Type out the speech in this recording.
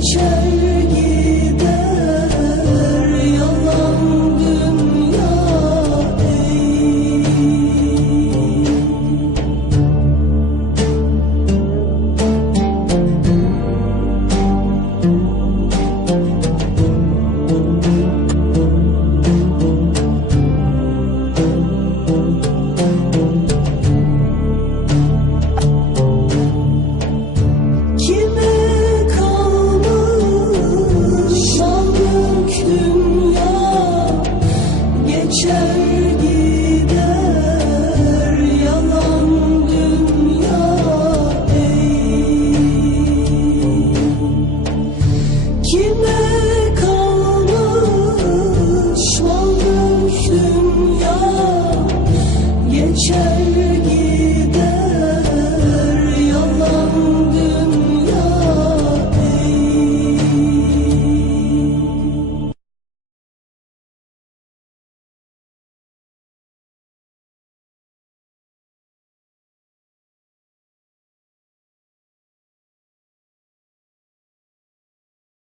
future.